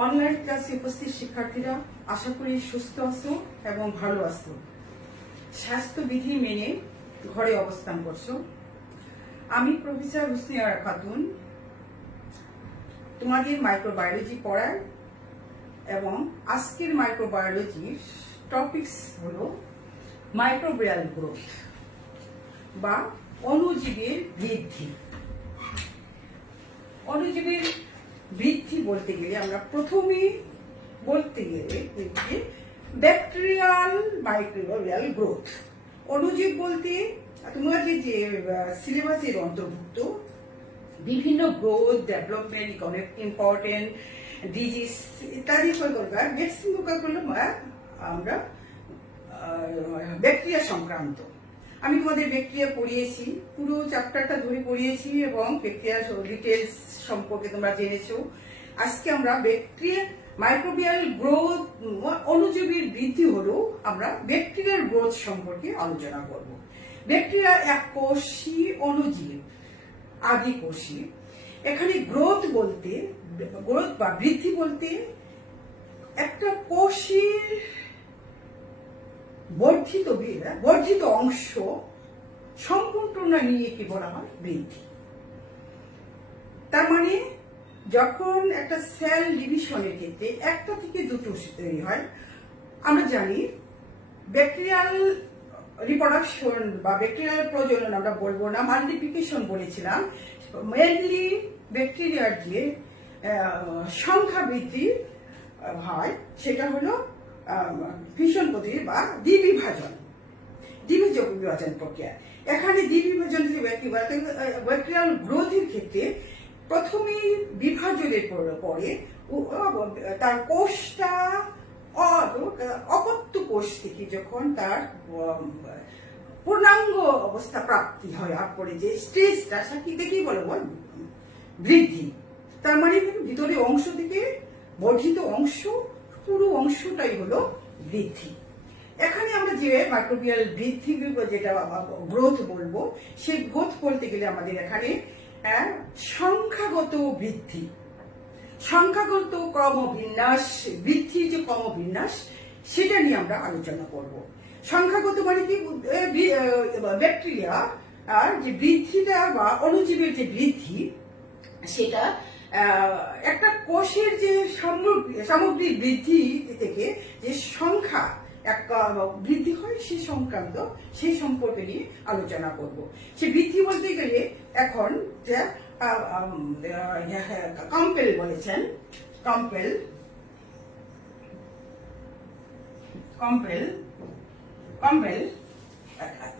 Online ক্লাসে উপস্থিত শিক্ষার্থীরা আশা করি সুস্থ আছো এবং ভালো আছো। স্বাস্থ্যবিধি মেনে ঘরে অবস্থান করছো। আমি প্রফেসর হুসনিয়ারা খাতুন তোমাদের মাইক্রোবায়োলজি পড়ার এবং আজকের মাইক্রোবায়োলজির টপিকস হলো মাইক্রোবিয়াল গ্রোথ বা অণুজীবের বৃদ্ধি। অণুজীবের বৃদ্ধি বলতে গেলে আমরা প্রথমেই বলতে গেলে ব্যাকটেরিয়াল মাইক্রোবিয়াল গ্রোথ। অণুজীব বলতে তোমাদের যে সিলেবাসের অন্তর্ভুক্ত বিভিন্ন গ্রোথ ডেভেলপমেন্ট অনেক ইম্পর্টেন্ট ডিজিজ ইত্যাদি দরকার ম্যাক্সিমাম আমরা ব্যাকটেরিয়া সংক্রান্ত। আমি তোমাদের ব্যাকটেরিয়া পড়িয়েছি, পুরো চ্যাপ্টারটা ধরে পড়িয়েছি এবং ব্যাকটেরিয়ার ডিটেলস সম্পর্কে তোমরা জেনেছো। আজকে আমরা ব্যাকটেরিয়া মাইক্রোবিয়াল গ্রোথ অণুজীবের বৃদ্ধি হলো আমরা ব্যাকটেরিয়ার গ্রোথ সম্পর্কে আলোচনা করব। ব্যাকটেরিয়া এক কোষী অণুজীব, আদিকোষী। এখানে গ্রোথ বলতে গ্রোথ বা বৃদ্ধি বলতে একটা কোষের বর্ধিত অংশ সম্পূর্ণ নিয়ে কি বলা হয় বৃদ্ধি। তার মানে যখন একটা সেল ডিভিশনের ক্ষেত্রে একটা থেকে দুটো তৈরি হয়, আমরা জানি ব্যাকটেরিয়াল রিপ্রোডাকশন বা ব্যাকটেরিয়াল প্রজনন আমরা বলবো না, মাল্টিপ্লিকেশন বলেছিলাম। মেনলি ব্যাকটেরিয়ার যে সংখ্যা বৃদ্ধি হয় সেটা হলো ফিশন পদ্ধতি বা দ্বিবিভাজন প্রক্রিয়া। এখানে দ্বিবিভাজন ব্যাকটেরিয়াল গ্রোথের ক্ষেত্রে প্রথমেই বিভাজনের পরে তার কোষটা অপত্য কোষ থেকে যখন তার পূর্ণাঙ্গ অবস্থা প্রাপ্তি হয় পরে যে স্টেজটা সেটাকে কি বলে বৃদ্ধি। তার মানে ভিতরে অংশ থেকে বর্ধিত অংশ পুরো অংশটাই হলো বৃদ্ধি। এখানে আমরা যে মাইক্রোবিয়াল বৃদ্ধি যেটা গ্রোথ বলবো, সেই গ্রোথ বলতে গেলে আমাদের এখানে সংখ্যাগত বৃদ্ধি, সংখ্যাগত ক্রমবিন্যাস, বৃদ্ধির যে ক্রমবিন্যাস সেটা নিয়ে আমরা আলোচনা করব। সংখ্যাগত মানে কি, ব্যাকটেরিয়া আর যে বৃদ্ধিটা বা অণুজীবের যে বৃদ্ধি সেটা একটা কোষের যে সামগ্রিক বৃদ্ধি থেকে যে সংখ্যা একটা বৃদ্ধি হয় সেই সম্পর্কে নিয়ে আলোচনা করব। সে বৃদ্ধি বলতে গেলে এখন কম্পেল বলেছেন,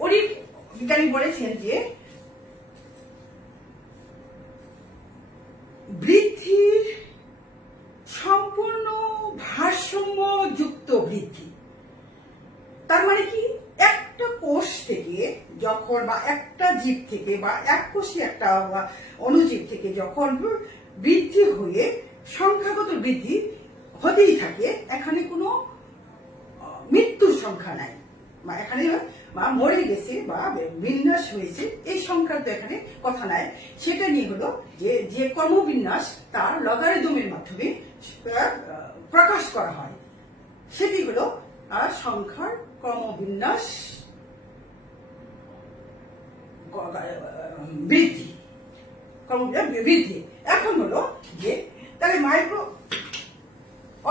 উনি বিজ্ঞানী বলেছেন যে বৃদ্ধির সম্পূর্ণ ভারসাম্যযুক্ত বৃদ্ধি। তার মানে কি, একটা কোষ থেকে যখন বা একটা জীব থেকে বা এক কোষী একটা অণুজীব থেকে যখন বৃদ্ধি হয়ে সংখ্যাগত বৃদ্ধি হতেই থাকে, এখানে কোনো মৃত্যুর সংখ্যা নাই বা এখানে মরে গেছে বা বিন্যাস হয়েছে এই সংক্রান্ত এখানে কথা নাই। সেটা নিয়ে হলো যে ক্রমবিন্যাস তার লগারিদমের মাধ্যমে প্রকাশ করা হয়, সেটি হলো সংখ্যার ক্রমবিন্যাস বৃদ্ধি। এখন হলো যে তাহলে মাইক্রো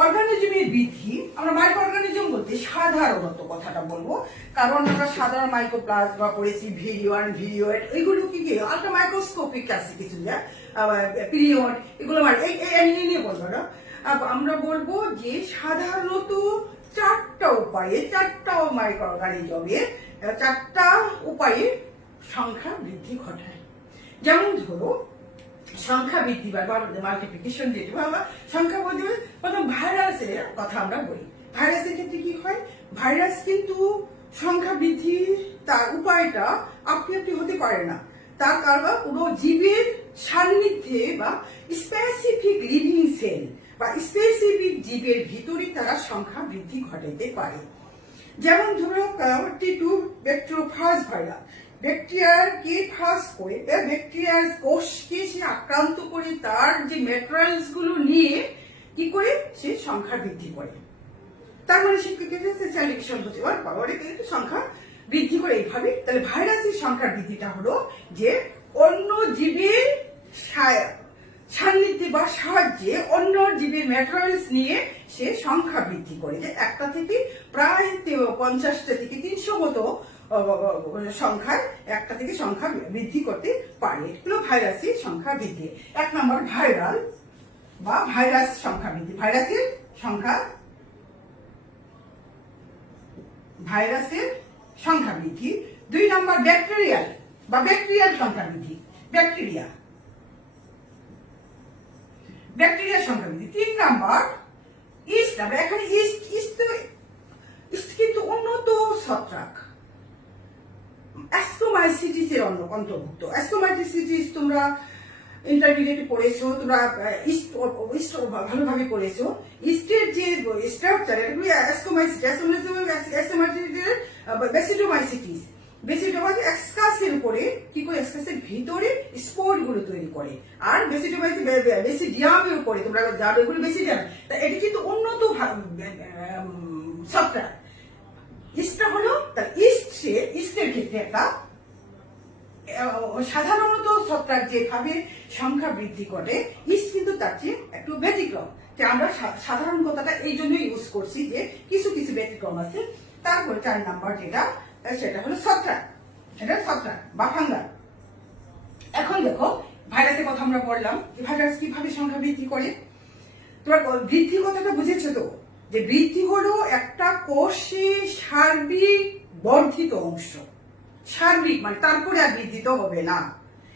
অর্গানিজমের বৃদ্ধি, আমরা মাইক্রো অর্গানিজম বলতে সাধারণত কথাটা বলবো, কারণ আমরা সাধারণ মাইক্রোপ্লাজমা পড়েছি, ভিরিয়ন, ভিরিওয়েড, এইগুলো কি আলট্রা মাইক্রোস্কোপিক আছে কিছু, পিরিয়ড, এগুলো নিয়ে বলবো না। আমরা বলবো যে সাধারণত চারটা মাইক্রো অর্গানিজমের চারটা উপায়ে সংখ্যা বৃদ্ধি ঘটায়। যেমন ধরো সংখ্যা বৃদ্ধি বা মাল্টিপ্লিকেশন যেটা সংখ্যা বলতে প্রথম ভাইরাসের কথা আমরা বলি। ভাইরাসের ক্ষেত্রে কি হয়, ভাইরাস কিন্তু সংখ্যা বৃদ্ধি তার উপায়টা আপনি হতে পারে না, তার কারণ কোনো জীবের সান্নিধ্যে বা স্পেসিফিক লিভিং সেল বা স্পেসিফিক জীবের ভিতরে তারা সংখ্যা বৃদ্ধি ঘটাইতে পারে। যেমন ধরো ব্যাকটেরিওফাজ ভাইরাস, ব্যাকটেরিয়াকে ফাঁস করে ব্যাকটেরিয়ার কোষকে সে আক্রান্ত করে তার যে ম্যাটেরিয়ালস গুলো নিয়ে কি করে সে সংখ্যা বৃদ্ধি করে। তার মানে সেলিব্রেশন হতে পারে সংখ্যা বৃদ্ধি করে এইভাবে। তাহলে ভাইরাসের সংখ্যা বৃদ্ধিটা হলো যে অন্য জীবের সান্নিধ্যে বা সাহায্যে অন্য জীবের ম্যাটেরিয়ালস নিয়ে সে সংখ্যা বৃদ্ধি করে, যে একটা থেকে প্রায় 50টা থেকে 300 মতো সংখ্যায় একটা থেকে সংখ্যা বৃদ্ধি করতে পারে। এগুলো ভাইরাসের সংখ্যা বৃদ্ধি। 1 নম্বর ভাইরাল বা ভাইরাস সংখ্যা বৃদ্ধি, ভাইরাসের সংখ্যা বৃদ্ধি। 2 নম্বর ব্যাকটেরিয়াল বা ব্যাকটেরিয়াল সংখ্যা বৃদ্ধি, ব্যাকটেরিয়া সংখ্যা বৃদ্ধি। 3 নম্বর ইস্ট। এখানে ইস্ট কিন্তু উন্নত ছত্রাক, অ্যাস্কোমাইসিটিস এর অন্তর্ভুক্ত। অ্যাস্কোমাইসিটিস তোমরা ইন্টারমিডিয়েটে পড়েছো, তোমরা ইস্ট ভালোভাবে পড়েছো। ইস্টের যে স্ট্রাকচার এগুলি বেসিডোমাইসিস এক্সকাসের উপরে কি করে, এক্সকাসের ভিতরে স্পোর গুলো তৈরি করে, আর বেসিডিয়ামের উপরে তোমরা জানো এগুলো বেসিডিয়াম। এটি কিন্তু উন্নত ছত্রাক। ইস্টটা হলো তার ইস্টের ক্ষেত্রে একটা সাধারণত ছত্রাক যেভাবে সংখ্যা বৃদ্ধি করে, ইস্ট কিন্তু তার চেয়ে একটু ব্যতিক্রম। আমরা সাধারণ কথাটা এই জন্যই ইউজ করছি যে কিছু কিছু ব্যতিক্রম আছে। তারপরে 4 নম্বর যেটা সেটা হলো ছত্রাক, এটা ছত্রাক বা ফাঙ্গাস। এখন দেখো ভাইরাসের কথা আমরা পড়লাম, ভাইরাস কিভাবে সংখ্যা বৃদ্ধি করে। তোমরা বৃদ্ধি কথাটা বুঝেছো তো, যে বৃদ্ধি হলো একটা কোষে সার্বিক বর্ধিত অংশ। সার্বিক মানে তারপরে আর বৃদ্ধিত হবে না।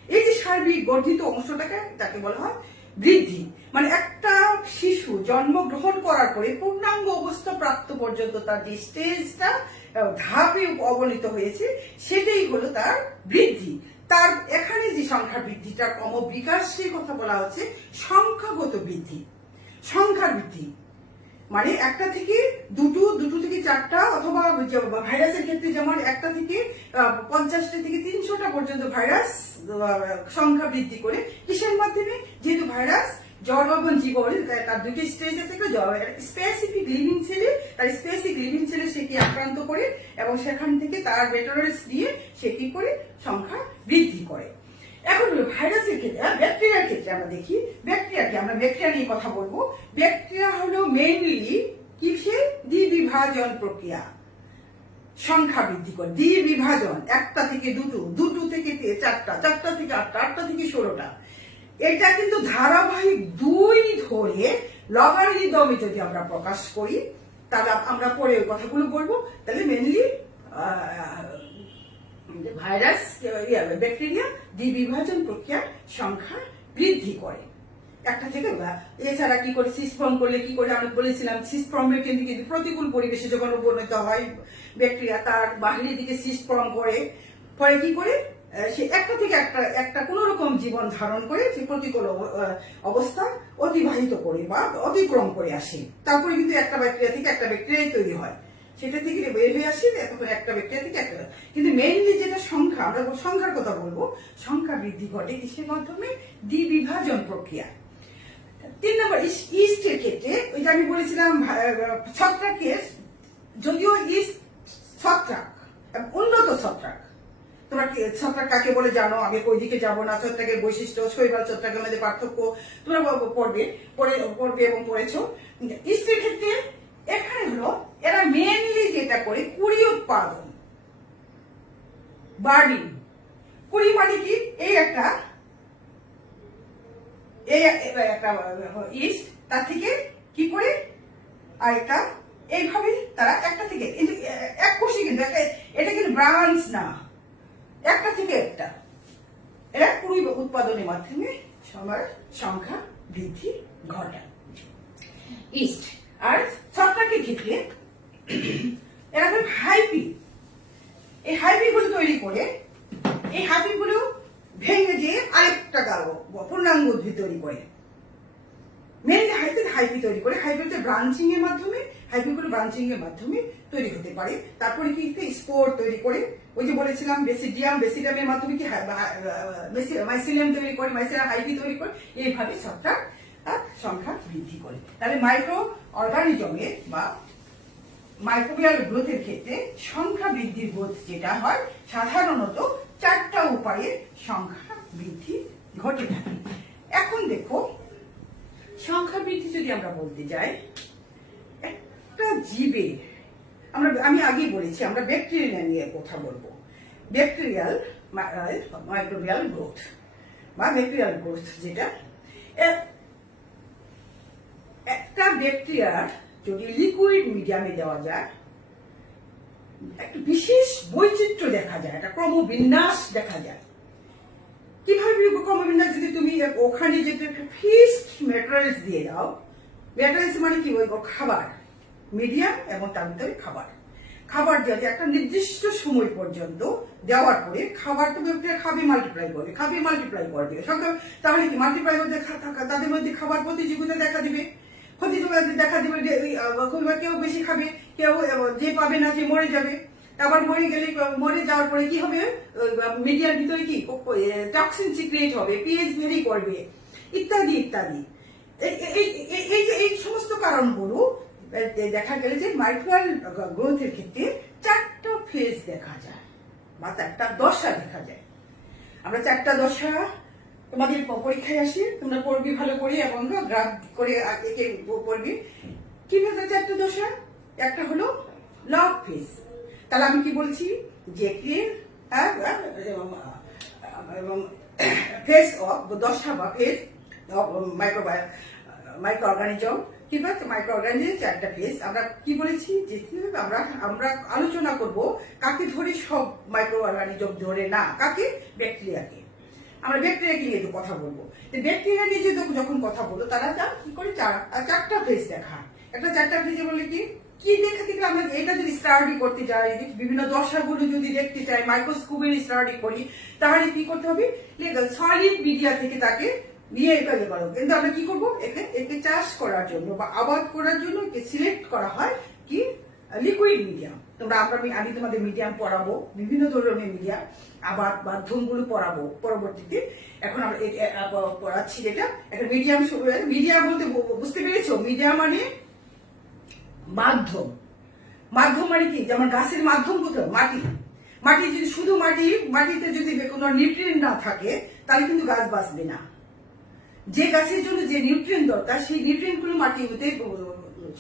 এই যে সার্বিক বর্ধিত তাকে বলা হয় বৃদ্ধি। মানে একটা শিশু জন্মগ্রহণ করার পরে পূর্ণাঙ্গ অবস্থা প্রাপ্ত পর্যন্ত তার যে স্টেজটা ধাপে অবনীত হয়েছে সেটাই হলো তার বৃদ্ধি। তার এখানে যে সংখ্যা বৃদ্ধিটা বিকাশের কথা বলা হচ্ছে সংখ্যাগত বৃদ্ধি। সংখ্যা বৃদ্ধি মানে একটা থেকে দুটো থেকে 4টা, অথবা ভাইরাসের ক্ষেত্রে যেমন একটা থেকে 50টা থেকে 300টা পর্যন্ত ভাইরাস সংখ্যা বৃদ্ধি করে। কিসের মাধ্যমে? যেহেতু ভাইরাস জড়বাবন জীবন, তার 2টি স্টেজ আছে। স্পেসিফিক লিভিং সেলে সে কি আক্রান্ত করে এবং সেখান থেকে তার ম্যাটেরিয়ালস দিয়ে সে কি করে সংখ্যা বৃদ্ধি করে। এখন ভাইরাসের ক্ষেত্রে, ব্যাকটেরিয়ার ক্ষেত্রে আমরা দেখি ব্যাকটেরিয়া নিয়ে কথা বলবো। ব্যাকটেরিয়া হলো মেইনলি কিসে দ্বিবিভাজন প্রক্রিয়া সংখ্যা বৃদ্ধি করে। দ্বিবিভাজন, 1টা থেকে 2 থেকে 4টা, 4টা থেকে 8টা, 8টা থেকে 16টা। এটা কিন্তু ধারাবাহিক 2 ধরে লগারিদমে যদি আমরা প্রকাশ করি, তাহলে আমরা পরে ওই কথাগুলো বলবো। তাহলে মেইনলি ভাইরাস ব্যাকটেরিয়া দ্বিবিভাজন প্রক্রিয়ার সংখ্যা বৃদ্ধি করে একটা থেকে। এছাড়া কি করে সিস্প্রম করলে কি করে, আমরা বলেছিলাম সিস্প্রমের কিন্তু প্রতিকূল পরিবেশে যখন উপনীত হয় ব্যাকটেরিয়া, তার বাহিরের দিকে সিস্প্রম করে পরে কি করে সে একটা থেকে একটা কোন রকম জীবন ধারণ করে সে প্রতিকূল অবস্থা অতিবাহিত করে বা অতিক্রম করে আসে। তারপরে কিন্তু একটা ব্যাকটেরিয়া থেকে একটা ব্যাকটেরিয়া তৈরি হয়, সেটা থেকে বের হয়ে আসে তখন একটা ব্যাকটেরিয়া থেকে একটা। কিন্তু মেইনলি যেটা সংখ্যা, আমরা সংখ্যার কথা বলবো, সংখ্যা বৃদ্ধি ঘটে কিসের মাধ্যমে? দ্বিবিভাজন প্রক্রিয়া। 3 নম্বর ইস্টের ক্ষেত্রে, ওই যে আমি বলেছিলাম ছত্রাকের, যদিও ইস্ট ছত্রাক উন্নত ছত্রাক, তোমরা ছত্রাক কাকে বলে জানো, আমি ওই দিকে যাবো না। ছত্রাকের বৈশিষ্ট্য, শৈবাল ছত্রাকের মধ্যে পার্থক্য তোমরা পড়বে এবং পড়েছো। ইস্টের ক্ষেত্রে এখানে হলো এরা মেইনলি যেটা করে কুড়ি উৎপাদন, বার্নিং। কুড়ি মানে কি? এই একটা ইস্ট, তার থেকে কি করে আরেকটা এইভাবে তারা একটা থেকে এক কোষে, কিন্তু এটা কিন্তু ব্রাঞ্চ না, একটা থেকে একটা, এরা কুড়ি উৎপাদনের মাধ্যমে সংখ্যা বৃদ্ধি ঘটায় ইস্ট। আর ছত্রাকের ক্ষেত্রে এরা হাইপি, এই হাইপি গুলো তৈরি করে, এই হাইপি গুলো ভেঙে দিয়ে আরেকটা পূর্ণাঙ্গ উদ্ভিদ তৈরি করে। মেনলি হাইপি তৈরি করে, হাইপিতে ব্রাঞ্চিং এর মাধ্যমে, হাইপিগুলো ব্রাঞ্চিং এর মাধ্যমে তৈরি হতে পারে। তারপরে কি স্পোর তৈরি করে, ওই যে বলেছিলাম বেসিডিয়ামের মাধ্যমে কি মাইসিলিয়াম তৈরি করে, মাইসিলিয়াম হাইপি তৈরি করে। এইভাবে ছত্রাক সংখ্যা বৃদ্ধি করে। তাহলে মাইক্রো অর্গানিজমে বা মাইক্রোবিয়াল গ্রোথের ক্ষেত্রে সংখ্যা বৃদ্ধির গ্রোথ যেটা হয় সাধারণত 4টা উপায়ে সংখ্যা বৃদ্ধি ঘটে থাকে। এখন দেখো সংখ্যা বৃদ্ধি যদি আমরা বলতে যাই, একটা জীবে আমি আগেই বলেছি আমরা ব্যাকটেরিয়া নিয়ে কথা বলবো। ব্যাকটেরিয়াল মাইক্রোবিয়াল গ্রোথ বা ব্যাকটেরিয়াল গ্রোথ যেটা, একটা ব্যাকটেরিয়ার যদি লিকুইড মিডিয়ামে দেওয়া যায় একটা বিশেষ বৈচিত্র্য দেখা যায়, একটা ক্রমবিন্যাস দেখা যায়। কিভাবে ক্রমবিন্যাস? যদি তুমি ওখানে যদি একটা ফিক্সড ম্যাটেরিয়ালস দিয়ে দাও, ম্যাটেরিয়ালস মানে কি বলবো, খাবার, মিডিয়াম এবং তার ভিতরে খাবার যদি একটা নির্দিষ্ট সময় পর্যন্ত দেওয়ার পরে খাবার তো খাবে, মাল্টিপ্লাই করবে তাহলে কি মাল্টিপ্লাই করতে তাদের মধ্যে খাবার প্রতিযোগিতা দেখা দিবে, কেউ বেশি খাবে, কেউ যে পাবে না সে মরে যাবে। আবার মরে যাওয়ার পরে কি হবে, মিডিয়ার ভিতরে কি টক্সিন সিক্রেট হবে, পিএইচ ভেরি করবে, ইত্যাদি ইত্যাদি। এই সমস্ত কারণগুলো দেখা গেলে যে মাইক্রোবিয়াল গ্রোথের ক্ষেত্রে 4টা ফেজ দেখা যায় বা 4টা দশা দেখা যায়। আমরা 4টা দশা তোমাদের পরীক্ষায় আসি, তোমরা পড়বি ভালো করে এবং গ্রাফ করে পড়বি। কিভাবে 4টা দশা? একটা হলো লগ ফেজ। তাহলে আমি কি বলছি যে ফেজ অফ দশা বা ফেজ অফ মাইক্রো অর্গানিজম কিংবা মাইক্রো অর্গানিজমের 4টা ফেজ। আমরা কি বলেছি যে আমরা আলোচনা করব কাকে ধরে, সব মাইক্রো অর্গানিজম ধরে না, কাকে, ব্যাকটেরিয়াকে। আমরা ব্যাকটেরিয়াকে নিয়ে কথা বলবো। ব্যাকটেরিয়া নিয়ে যখন কথা বলবো তারা কি করে 4টা ফেজ দেখায়। একটা 4টা ফেজে বলে কি দেখা থেকে আমরা এটা যদি স্টাডি করতে যাই, বিভিন্ন দশাগুলো যদি দেখতে চাই, মাইক্রোস্কোপের স্টাডি করি, তাহলে কি করতে হবে, সলিড মিডিয়া থেকে তাকে নিয়ে এটা করবো। কিন্তু আমরা কি করবো, একে চাষ করার জন্য বা আবাদ করার জন্য একে সিলেক্ট করা হয় কি লিকুইড মিডিয়াম। আমি তোমাদের মিডিয়াম পড়াবো, বিভিন্ন ধরনের মিডিয়াম আবাদ মাধ্যমগুলো পড়াবো পরবর্তীতে। এখন আমরা পড়াচ্ছি যেটা একটা মিডিয়াম বলতে বুঝতে পেরেছো? মিডিয়াম মানে মাধ্যম মানে কি, যেমন গাছের মাধ্যম কোথাও মাটি যদি শুধু মাটিতে যদি কোনো নিউট্রিয়েন্ট না থাকে তাহলে কিন্তু গাছ বাঁচবে না। যে গাছের জন্য যে নিউট্রিয়েন্ট দরকার সেই নিউট্রিয়েন্ট গুলো মাটিতে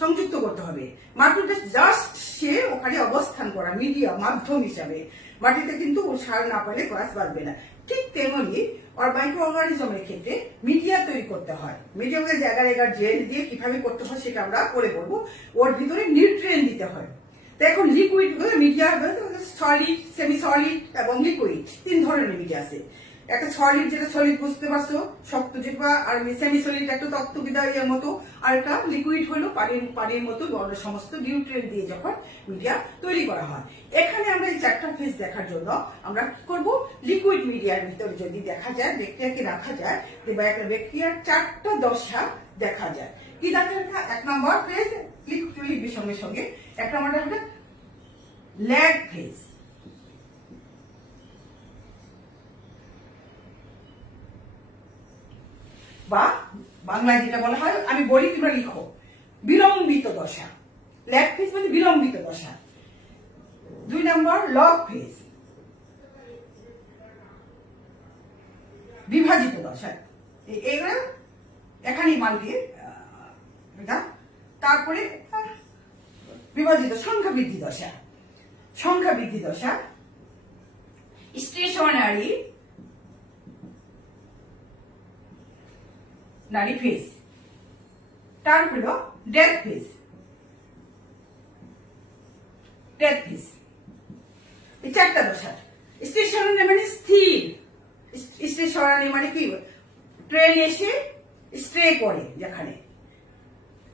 সংযুক্ত করতে হবে। মাটিটা জাস্ট সে ওখানে অবস্থান করা মিডিয়া মাধ্যম হিসাবে, মাটিতে কিন্তু সার না পেলে গাছ বাঁচবে না। ঠিক তেমনি মাইক্রো অর্গানিজমের ক্ষেত্রে মিডিয়া তৈরি করতে হয়। মিডিয়াকে জায়গার জেল দিয়ে কিভাবে করতে হয় সেটা আমরা পরে বলবো। ওর ভিতরে নিউট্রিয়েন্ট দিতে হয়। তো এখন liquid media, solid, semi solid এবং লিকুইড, 3 ধরনের মিডিয়া আছে। একটা সলিড, যেটা সলিড বুঝতে পারছো, শক্ত যেটা, আর সেমি সলিড একটা তত্ত্ববিদ্যার মতো, আর একটা লিকুইড হলো পানির মতো সমস্ত নিউট্রিয়েন্ট দিয়ে যখন মিডিয়া তৈরি করা হয়। এখানে আমরা এই 4টা ফেজ দেখার জন্য আমরা কি করবো, লিকুইড মিডিয়ার ভিতরে যদি দেখা যায়, ব্যাকটেরিয়াকে রাখা যায়, একটা ব্যাকটেরিয়ার 4টা দশা দেখা যায়। কি দেখা? 1 নম্বর ফেজ লিকুইড সঙ্গে সঙ্গে 1 নম্বরটা হলো ল্যাগ ফেজ বা বাংলায় যেটা বলা হয়, আমি বলি তোমরা লিখো, বিলম্বিত দশা। ল্যাগ ফেজ মানে বিলম্বিত দশা। 2 নম্বর লগ ফেজ, বিভাজিত দশা। এগুলো এখানেই মান দিয়ে তারপরে বিভাজিত সংখ্যা বৃদ্ধি দশা, স্টেশনারি ফেজ, তার হলো ডেথ ফেজ। এই 4টা দশা। স্টেশনারি মানে স্থির, স্টেশনারি মানে কি, ট্রেন এসে স্টে করে, যেখানে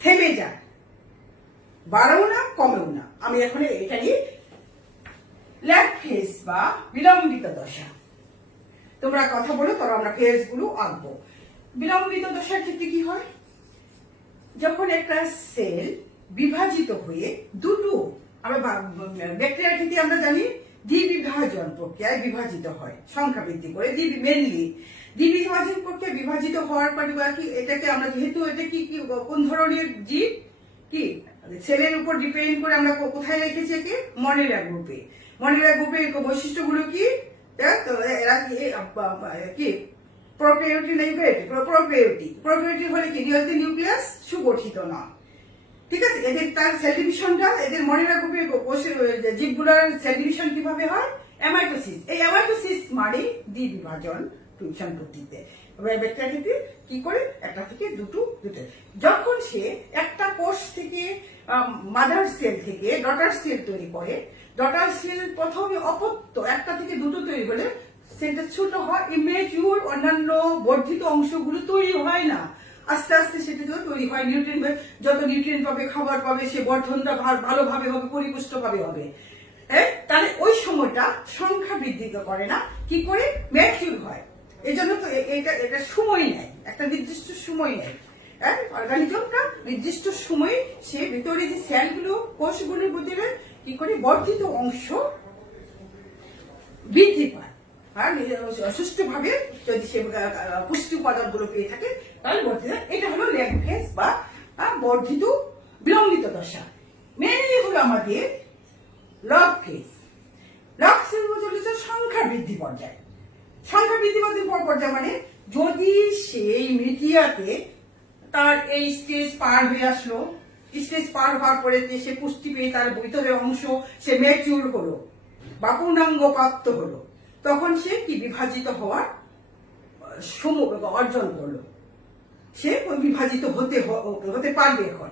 থেমে যায়, বাড়েও না কমেও না। আমি এখন এটা নিয়ে ল্যাগ ফেজ বা বিলম্বিত দশা। তোমরা কথা বলো, তবে আমরা ফেজ গুলো আঁকবো। বিলম্বিত দশার ক্ষেত্রে কি হয়, যখন একটা সেল বিভাজিত হয়ে দুটো, আমরা ব্যাকটেরিয়ার ক্ষেত্রে আমরা জানি দ্বিবিভাজন প্রক্রিয়ায় বিভাজিত হয় সংখ্যা বৃদ্ধি করে, মেনলি দ্বিবিভাজন প্রক্রিয়া বিভাজিত হওয়ার পরে বা কি এটাকে আমরা যেহেতু এটা কি কি কোন ধরনের জীব কি সেলের উপর ডিপেন্ড করে আমরা কোথায় রেখেছি একে মনেরা গ্রুপে। মনেরা গ্রুপের বৈশিষ্ট্যগুলো কি এরা কি প্রোক্যারিওটিক না ইউক্যারিওটিক? প্রোক্যারিওটিক হলে কি ডিএনএ নিউক্লিয়াস সুগঠিত না, ঠিক আছে। এদের তার সেল ডিভিশনটা এদের মনেরা গ্রুপের জীবগুলোর সেল ডিভিশন কিভাবে হয়? অ্যামাইটোসিস। এই অ্যামাইটোসিস মানে দ্বিবিভাজন টিউশন পদ্ধতিতে ব্যাকটেরিয়াটি কি করে একটা থেকে দুটো যখন সে একটা কোষ থেকে মাদার সেল থেকে ডটার সেল তৈরি করে, ডটার সেল প্রথমে অপত্য একটা থেকে দুটো তৈরি হলে সেলটা ছোট হয়, ইমেচিউর অন্যান্য বর্ধিত অংশগুলো তৈরি হয় না, আস্তে আস্তে সেটা তৈরি হয়। নিউট্রিয়েন্ট যত নিউট্রিয়েন্ট পাবে, খাবার পাবে, সে বর্ধনটা ভালোভাবে হবে, পরিপুষ্টভাবে হবে। তাহলে ওই সময়টা সংখ্যা বৃদ্ধি করে না, কি করে ম্যাচিউর হয়। এই জন্য তো এটা সময় নেয়, একটা নির্দিষ্ট সময় নেয়। অর্গানিজমটা নির্দিষ্ট সময়ে সে ভিতরে যে সেলগুলো কোষগুলোর মধ্যে কি করে বর্ধিত অংশ বৃদ্ধি পায়, আর সুষ্ঠুভাবে যদি সে পুষ্টি উপাদানগুলো পেয়ে থাকে তাহলে বর্ধিত। এটা হলো ল্যাগ ফেজ বা বর্ধিত বিলম্বিত দশা। মেনলি হলো আমাদের লগ ফেজ। লগ ফেজ হচ্ছে সংখ্যা বৃদ্ধি পর্যায়। সংখ্যা বৃদ্ধি পর্যায় মানে যদি সেই মিডিয়াতে তার এই স্টেজ পার হয়ে আসলো, স্টেজ পার হওয়ার পরে সে পুষ্টি পেয়ে তার ভিতরের অংশ সে ম্যাচিউর হলো বা পূর্ণাঙ্গ প্রাপ্ত হলো, তখন সে কি বিভাজিত হওয়ার অর্জন করলো, সে বিভাজিত হতে পারবে। এখন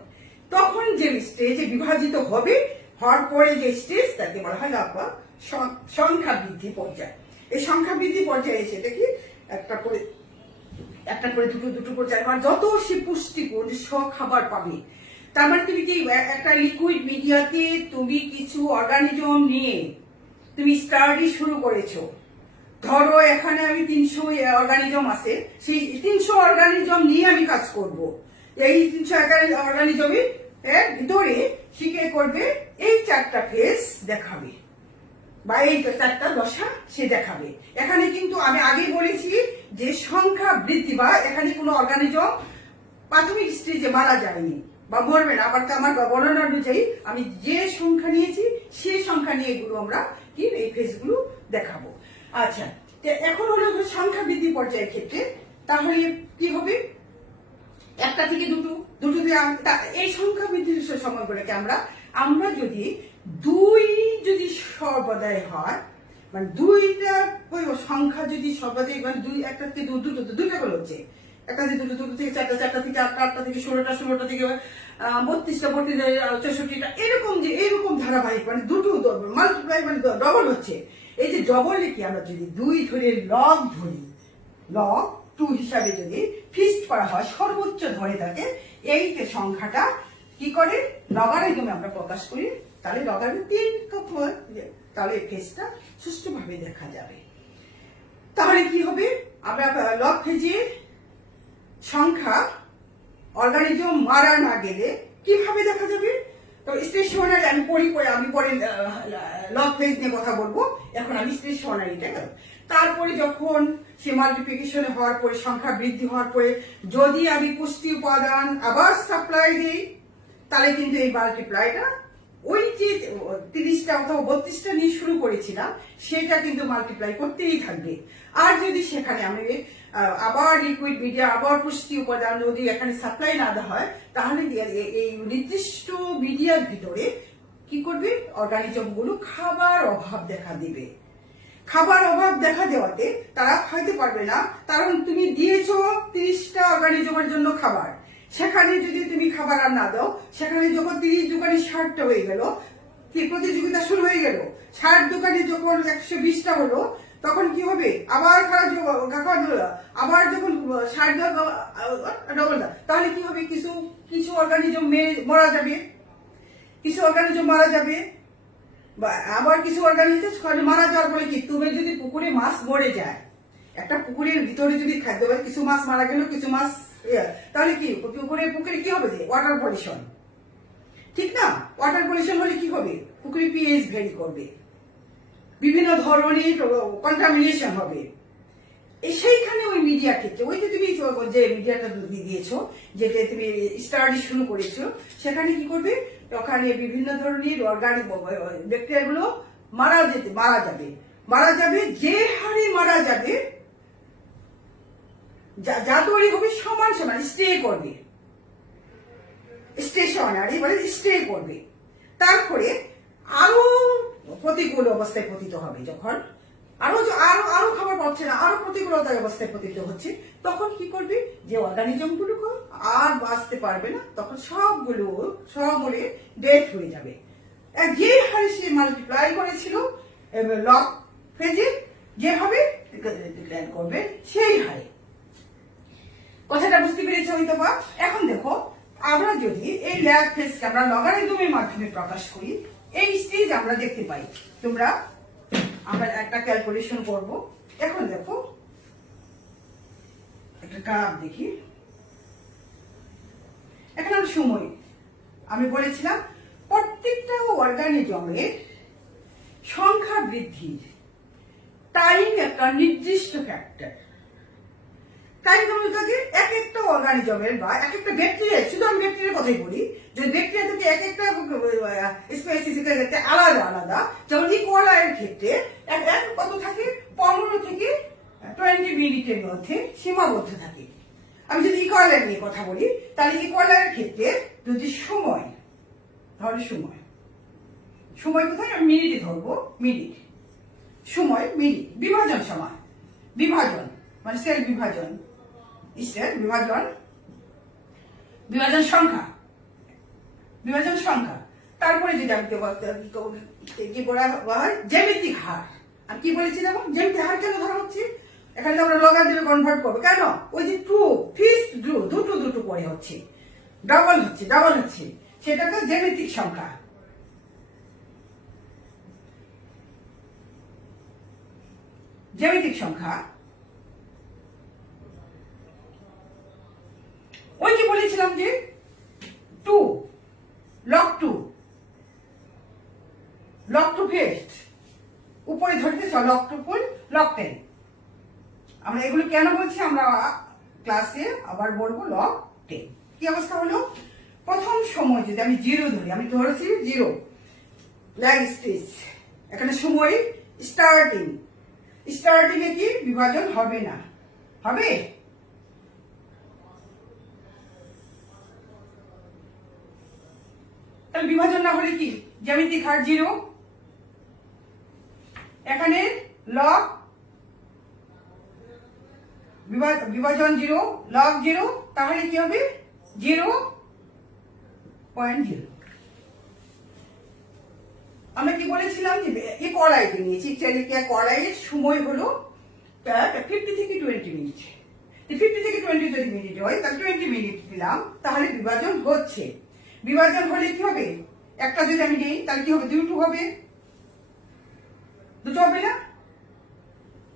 তখন যে স্টেজে বিভাজিত হবে, হওয়ার পরে যে স্টেজ তাকে বলা হয় সংখ্যা বৃদ্ধি পর্যায়। এই সংখ্যা বৃদ্ধি পর্যায়ে সেটা কি একটা করে দুটো করে চার, যত সে পুষ্টিগুণ খাবার পাবে। তার মানে তুমি কি একটা লিকুইড মিডিয়াতে তুমি কিছু অর্গানিজম নিয়ে তুমি স্টাডি শুরু করেছো। ধরো এখানে আমি 300 অর্গানিজম আছে, সেই 300 অর্গানিজম নিয়ে আমি কাজ করব। এই 300 অর্গানিজমের ভিতরে শিখে করবে এই 4টা ফেজ দেখাবে বা এই 4টা দশা সে দেখাবে। এখানে কিন্তু আমি আগে বলেছি যে সংখ্যা বৃদ্ধি বা এখানে কোনো অর্গানিজম প্রাথমিক স্টেজে মারা যায়নি বা মরবে না। আবার আমার বর্ণনা অনুযায়ী আমি যে সংখ্যা নিয়েছি সেই সংখ্যা নিয়ে এগুলো আমরা কি এই ফেজগুলো দেখাবো। আচ্ছা, এখন হলো সংখ্যা বৃদ্ধি পর্যায়ের ক্ষেত্রে তাহলে কি হবে? একটা থেকে দুটো এই সংখ্যা বৃদ্ধির সময়গুলোকে আমরা যদি যদি সর্বদাই হয়, মানে দুইটা সংখ্যা যদি সর্বাধিক মানে একটা থেকে দুইটা করে হচ্ছে, একটা থেকে দুটো থেকে চারটা, চারটা থেকে আটটা থেকে 16টা, 16টা থেকে 32টা, 64টা, এরকম ধারাবাহিক মানে দুটো মাল্টিপ্লাই মানে ডবল হচ্ছে। এই যে ডবল কি আমরা যদি 2 ধরে লগ ধরি, লগ 2 হিসাবে যদি ফিক্সড করা হয়, সর্বোচ্চ ধরে থাকে এই সংখ্যাটা কি করে লগারিদমে আমরা প্রকাশ করি, তাহলে লগারিদম 3 তাহলে এই ফেজটা সুষ্ঠুভাবে দেখা যাবে। তাহলে কি হবে? আমরা লগ ফেজে সংখ্যা অর্গানিজম মারা না গেলে কিভাবে দেখা যাবে? তো স্টেশনারি আমি পরে লগ ফেজ নিয়ে কথা বলবো, এখন আমি স্টেশনারিটা গেল। তারপরে যখন সে মাল্টিপ্লিকেশন হওয়ার পরে সংখ্যা বৃদ্ধি হওয়ার পরে যদি আমি পুষ্টি উপাদান আবার সাপ্লাই দিই, তাহলে কিন্তু এই মাল্টিপ্লাইটা ওই যে 30টা অথবা 32টা নিয়ে শুরু করেছিলাম সেটা কিন্তু মাল্টিপ্লাই করতেই থাকবে। আর যদি সেখানে আমি আবার লিকুইড মিডিয়া আবার পুষ্টি উপাদান যদি এখানে সাপ্লাই না দেওয়া হয়, তাহলে এই নির্দিষ্ট মিডিয়ার ভিতরে কি করবে? অর্গানিজম গুলো খাবার অভাব দেখা দিবে। খাবার অভাব দেখা দেওয়াতে তারা খাইতে পারবে না, কারণ তুমি দিয়েছো 30টা অর্গানিজমের জন্য খাবার, সেখানে যদি তুমি খাবার আর না দাও, সেখানে যখন 30 দোকানে 60টা হয়ে গেল, কি প্রতিযোগিতা শুরু হয়ে গেল, 60 দোকানে যখন 120টা হলো, তখন কি হবে? আবার আবার যখন 60 ডবল, তাহলে কি হবে? কিছু অর্গানিজম মারা যাবে, বা আবার কিছু অর্গানিজম মারা যাওয়ার পরে কি তুমি যদি পুকুরে মাছ মরে যায়, একটা পুকুরের ভিতরে যদি খাদ্য কিছু মাছ মারা গেল, কিছু মাছ তাহলে কি পুকুরে কি হবে? যে ওয়াটার পলিউশন, ঠিক না? ওয়াটার পলিউশন হলে কি হবে? পুকুরে পিএইচ ভ্যারি করবে, বিভিন্ন ধরনের কন্টামিনেশন হবে। সেইখানে ওই মিডিয়া ক্ষেত্রে ওই যে তুমি যে মিডিয়াটা দিয়েছো, যেটা তুমি স্টাডি শুরু করেছো, সেখানে কি করবে, ওখানে বিভিন্ন ধরনের অর্গানিক ব্যাকটেরিয়া গুলো মারা যাবে যে হারে মারা যাবে, যা তৈরি হবে সমান সমান স্টে করবে, স্টেশনারি মানে স্টে করবে। তারপরে আরো প্রতিকূল অবস্থায় পতিত হবে, যখন আরো আরো আরো খাবার পাচ্ছে না, আরো প্রতিকূলতার অবস্থায় পতিত হচ্ছে, তখন কি করবে, যে অর্গানিজম গুলো আর বাঁচতে পারবে না, তখন সবগুলো সব মরে ডেড হয়ে যাবে। যে হারে সে মাল্টিপ্লাই করেছিল লগ ফেজে যেভাবে করবে সেই হারে। কথাটা বুঝতে পেরেছো হয়তো বা? এখন দেখো, আমরা যদি এই ল্যাগ ফেজকে আমরা লগারিদমের মাধ্যমে প্রকাশ করি, এই স্টেজ আমরা দেখতে পাই। আমরা একটা ক্যালকুলেশন করব। এখন দেখো, একটা গ্রাফ দেখি। এখন আমরা সময়, আমি বলেছিলাম প্রত্যেকটা অর্গানিজমের সংখ্যা বৃদ্ধির টাইম একটা নির্দিষ্ট ফ্যাক্টর। টাইম অনুযায়ী এক একটা অর্গানিজমের বা এক একটা ব্যাকটেরিয়া, শুধু আমি ব্যাকটেরিয়ার কথাই বলি, যে ব্যাকটেরিয়া থেকে এক একটা স্পেসিফিকের ক্ষেত্রে আলাদা আলাদা, যেমন ইকোয়ালাইয়ের ক্ষেত্রে কত থাকে, 15 থেকে 20 মিনিটের মধ্যে সীমাবদ্ধ থাকে। আমি যদি ইকোয়ালাইয়ের নিয়ে কথা বলি, তাহলে ইকোয়ালাইয়ের ক্ষেত্রে যদি সময়, তাহলে সময় কোথায়, আমি মিনিটে ধরবো, মিনিট, সময় মিনিট, বিভাজন মানে সেল বিভাজন, বিভাজন সংখ্যা। তারপরে যদি আমি কি বলা হয়, জ্যামিতিক হার। আমি কি বলেছিলাম, জ্যামিতিক হার কেন ধরা হচ্ছে, এখানে আমরা লগারিদমে কনভার্ট করবো, কেন, ওই যে দুটো করে হচ্ছে, ডাবল হচ্ছে, সেটাকে জ্যামিতিক সংখ্যা। ওই যে বলেছিলাম যে 2 log 2 ফেস্ট উপরে ধরতে log 2 ফুল log 10। আমরা এগুলো কেন বলছি, আমরা ক্লাসে আবার বলবো log 10। কি অবস্থা হলো, প্রথম সময় যদি আমি 0 ধরি, আমি ধরেছি 0 ল্যাগ স্টেজ, এখানে সময় স্টার্টিং এ কি বিভাজন হবে না, হবে? তাহলে বিভাজন না হলে কি, জ্যামিতিক হার 0, এখানে লগ বিভাজন 0, লগ 0, তাহলে কি হবে 0.0। আমরা কি বলেছিলাম, যে ইকোয়ালাইকে নিয়েছি, ইকোয়ালাইয়ের সময় হলো 50 থেকে 20 মিনিট। 50 থেকে 20 যদি মিনিট হয়, তাহলে 20 মিনিট দিলাম, তাহলে বিভাজন হচ্ছে। বিভাজন হলে কি হবে, একটা যদি আমি নেই, তাহলে কি হবে, দুটো হবে না?